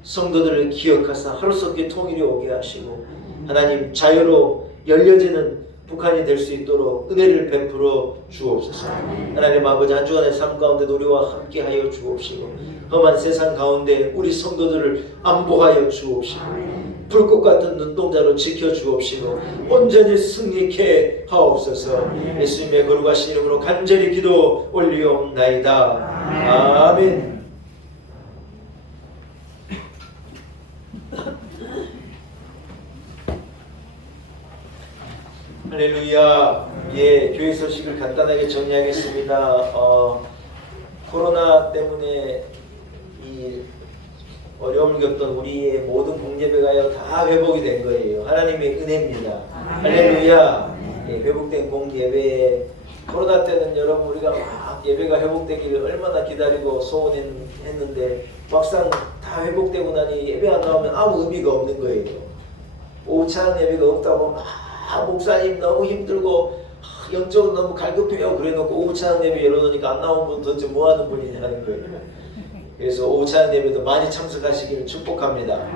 성도들을 기억하사 하루속히 통일이 오게 하시고 하나님 자유로 열려지는 북한이 될 수 있도록 은혜를 베풀어 주옵소서. 하나님 아버지, 한 주간의 삶 가운데 우리와 함께하여 주옵시고 험한 세상 가운데 우리 성도들을 안보하여 주옵시고 불꽃 같은 눈동자로 지켜주옵시고 온전히 승리케 하옵소서. 예수님의 거룩하신 이름으로 간절히 기도 올리옵나이다. 아멘. 할렐루야. 예, 교회 소식을 간단하게 정리하겠습니다. 코로나 때문에 이 어려움을 겪던 우리의 모든 공예배가요 다 회복이 된 거예요. 하나님의 은혜입니다. 할렐루야. 예, 회복된 공예배. 코로나 때는 여러분 우리가 막 예배가 회복되기를 얼마나 기다리고 소원했는데 막상 다 회복되고 나니 예배 안 나오면 아무 의미가 없는 거예요. 오후 찬양 예배가 없다고 막 목사님 너무 힘들고 영적으로 너무 갈급해요 그래놓고 오후 찬양 예배 열어놓으니까 안 나온 분 도대체 뭐 하는 분이냐는 거예요. 그래서 오후 찬양 예배도 많이 참석하시기를 축복합니다.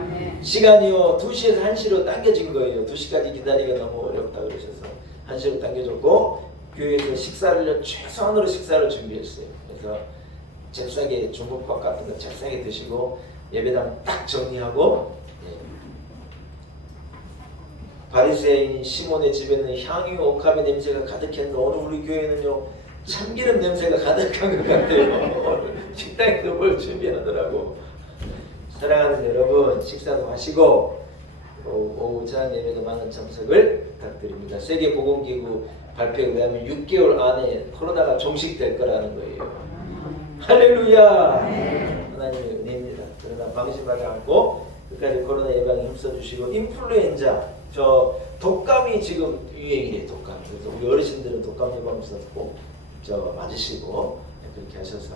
시간이요 2시에서 1시로 당겨진 거예요. 2시까지 기다리기가 너무 어렵다 그러셔서 1시로 당겨졌고 교회에서 식사를 최소한으로 식사를 준비했어요. 그래서 잽싸게 중국밥 같은 거 잽싸게 드시고 예배당 딱 정리하고 바리새인 시몬의 집에는 향유 옥합의 냄새가 가득했는데 오늘 우리 교회는요 참기름 냄새가 가득한 것 같아요. 식당에서 뭘 준비하더라고. 사랑하는 여러분 식사도 하시고 오후 찬양 예배도 많은 참석을 부탁드립니다. 세계보건기구 발표에 의하면 6개월 안에 코로나가 종식될 거라는 거예요. 할렐루야. 하나님의 은혜입니다. 그러나 방심하지 않고 끝까지 코로나 예방에 힘써주시고 인플루엔자 저 독감이 지금 유행이래요. 독감. 그래서 우리 어르신들은 독감 예방주사 꼭 맞으시고 그렇게 하셔서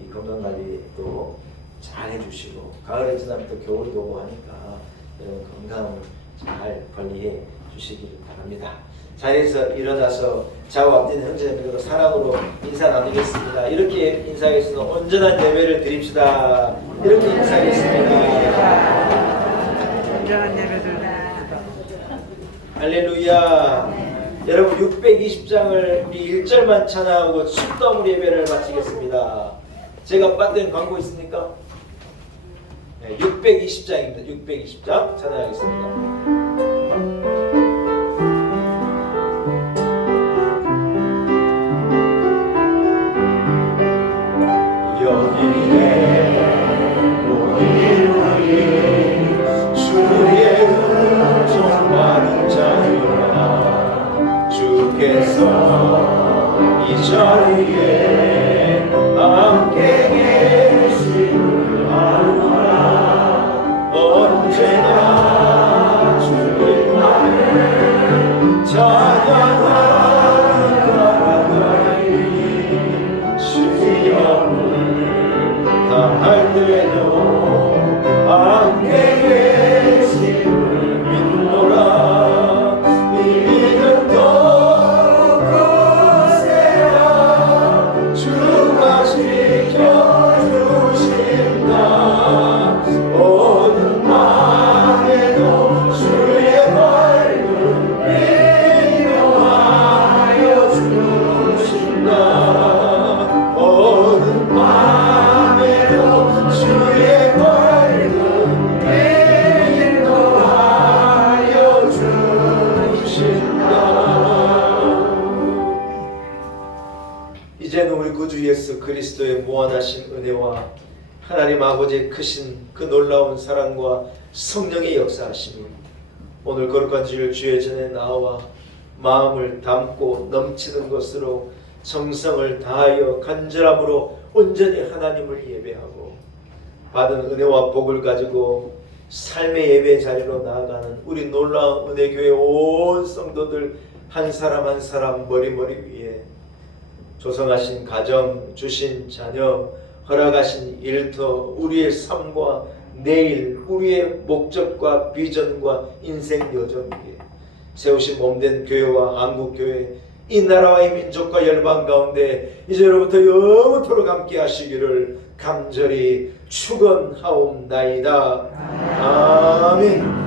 이 건강관리도 잘 해주시고 가을에 지나면 또 겨울도 오고 하니까 여러분 건강을 잘 관리해 주시기를 바랍니다. 자리에서 일어나서 좌우 앞뒤는 형제자매로 사랑으로 인사 나누겠습니다. 이렇게 인사하겠습니다. 온전한 예배를 드립시다. 이렇게 인사하겠습니다. 온전한 예배 드립니다. 할렐루야. 여러분 620장을 우리 1절만 찬양하고 춤더물 예배를 마치겠습니다. 제가 빠뜨린 광고 있습니까? 네, 620장입니다. 620장 찬양하겠습니다. 이 자리에 함께 계심을 알라. 언제나 주님만을 찬양하는 나라가니 시험을 당할 때도 함께 계심을 믿노라. 이제는 우리 구주 예수 그리스도의 무한하신 은혜와 하나님 아버지의 크신 그 놀라운 사랑과 성령의 역사하심이 오늘 거룩한 주일 주의 전에 나와 마음을 담고 넘치는 것으로 정성을 다하여 간절함으로 온전히 하나님을 예배하고 받은 은혜와 복을 가지고 삶의 예배 자리로 나아가는 우리 놀라운 은혜교회 온 성도들 한 사람 한 사람 머리머리 위에 조성하신 가정, 주신 자녀, 허락하신 일터, 우리의 삶과 내일, 우리의 목적과 비전과 인생 여정 위에 세우신 몸된 교회와 한국교회, 이 나라와 이 민족과 열방 가운데 이제로부터 영원토록 함께 하시기를 간절히 축원하옵나이다. 아멘.